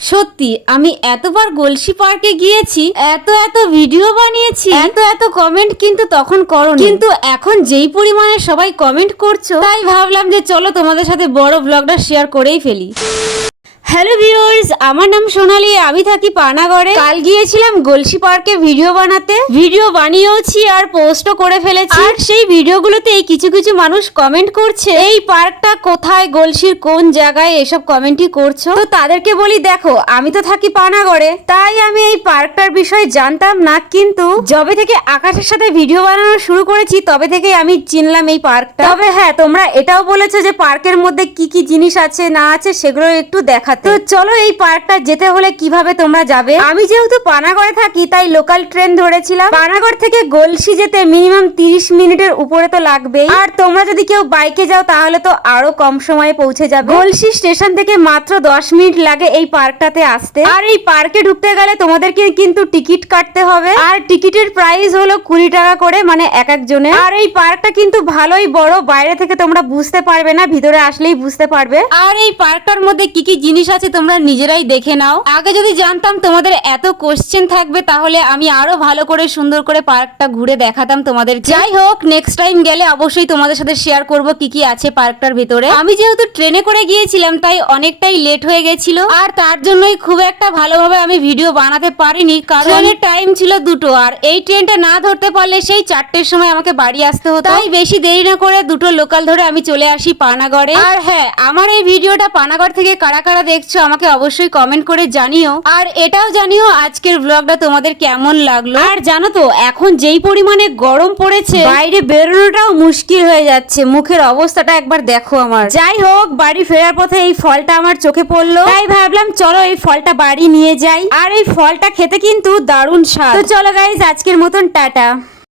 সত্যি আমি এতবার গলসি পার্কে গিয়েছি, এত এত ভিডিও বানিয়েছি, এত এত কমেন্ট কিন্তু তখন করোনি, কিন্তু এখন যেই পরিমাণে সবাই কমেন্ট করছো তাই ভাবলাম যে চলো তোমাদের সাথে বড় ব্লগটা শেয়ার করেই ফেলি। হ্যালো ভিউয়ার্স, আমার নাম সোনালী, আমি থাকি পানাগড়ে। কাল গিয়েছিলাম গলসি পার্কে ভিডিও বানাতে, ভিডিও বানিয়েওছি আর পোস্টও করে ফেলেছি। আর সেই ভিডিওগুলোতে কিছু কিছু মানুষ কমেন্ট করছে এই পার্কটা কোথায়, গলসির কোন জায়গায়, এসব কমেন্টই করছো। তো তাদেরকে বলি দেখো, আমি তো থাকি পানাগড়ে, তাই আমি এই পার্কটার বিষয়ে জানতাম না, কিন্তু যবে থেকে আকাশের সাথে ভিডিও বানানো শুরু করেছি তবে থেকে আমি চিনলাম এই পার্কটা। তবে হ্যাঁ, তোমরা এটাও বলেছো যে পার্কের মধ্যে কি কি জিনিস আছে না আছে সেগুলো একটু দেখাতে। তো চলো এই পার্কটা যেতে হলে কিভাবে তোমরা যাবে। আমি যেহেতু পানাগড়ে থাকি তাই লোকাল ট্রেন ধরেছিলাম। পানাগড় থেকে গলসি যেতে মিনিমাম 30 মিনিটের উপরে তো লাগবেই, আর তোমরা যদি কেউ বাইকে যাও তাহলে তো আরো কম সময়ে পৌঁছে যাবে। গলসি স্টেশন থেকে মাত্র 10 মিনিট লাগে এই পার্কটাতে আসতে। আর এই পার্কে ঢুকতে গেলে তোমাদেরকে কিন্তু টিকিট কাটতে হবে, আর টিকিটের প্রাইস হলো 20 টাকা করে, মানে এক একজনের। আর এই পার্কটা কিন্তু ভালোই বড়, বাইরে থেকে তোমরা বুঝতে পারবে না, ভিতরে আসলেই বুঝতে পারবে। আর এই পার্কটার মধ্যে কি কি জিনিস আছে তোমরা নিজেরাই দেখে নাও। আগে যদি জানতাম তোমাদের এত কোশ্চেন থাকবে তাহলে আমি আরো ভালো করে সুন্দর করে পার্কটা ঘুরে দেখাতাম তোমাদের। যাই হোক, নেক্সট টাইম গেলে অবশ্যই তোমাদের সাথে শেয়ার করব কি কি আছে পার্কটার ভিতরে। আমি যেহেতু ট্রেনে করে গিয়েছিলাম তাই অনেকটাই লেট হয়ে গেছিল, আর তার জন্যই খুব একটা ভালোভাবে আমি ভিডিও বানাতে পারিনি, কারণ ট্রেনের টাইম ছিল 2টো, আর এই ট্রেনটা না ধরতে পারলে সেই 4টের সময় আমাকে বাড়ি আসতে হতো। তাই বেশি দেরি না করে 2টো লোকাল ধরে আমি চলে আসি পানাগড়ে। আর হ্যাঁ, আমার এই ভিডিওটা পানাগড় থেকে কারা কারা দেখছো আমাকে অবশ্যই কমেন্ট করে জানিও, আর এটাও জানিও আজকের ব্লগটা তোমাদের কেমন লাগলো। আর জানো তো এখন যেই পরিমাণে গরম পড়েছে বাইরে বেরোনোটাও মুশকিল হয়ে যাচ্ছে, মুখের অবস্থাটা একবার দেখো আমার। যাই হোক, বাড়ি ফেরার পথে এই ফলটা আমার চোখে পড়লো, তাই ভাবলাম চলো এই ফলটা বাড়ি নিয়ে যাই। আর এই ফলটা খেতে কিন্তু দারুণ স্বাদ। তো চলো গাইস, আজকের মতন টাটা।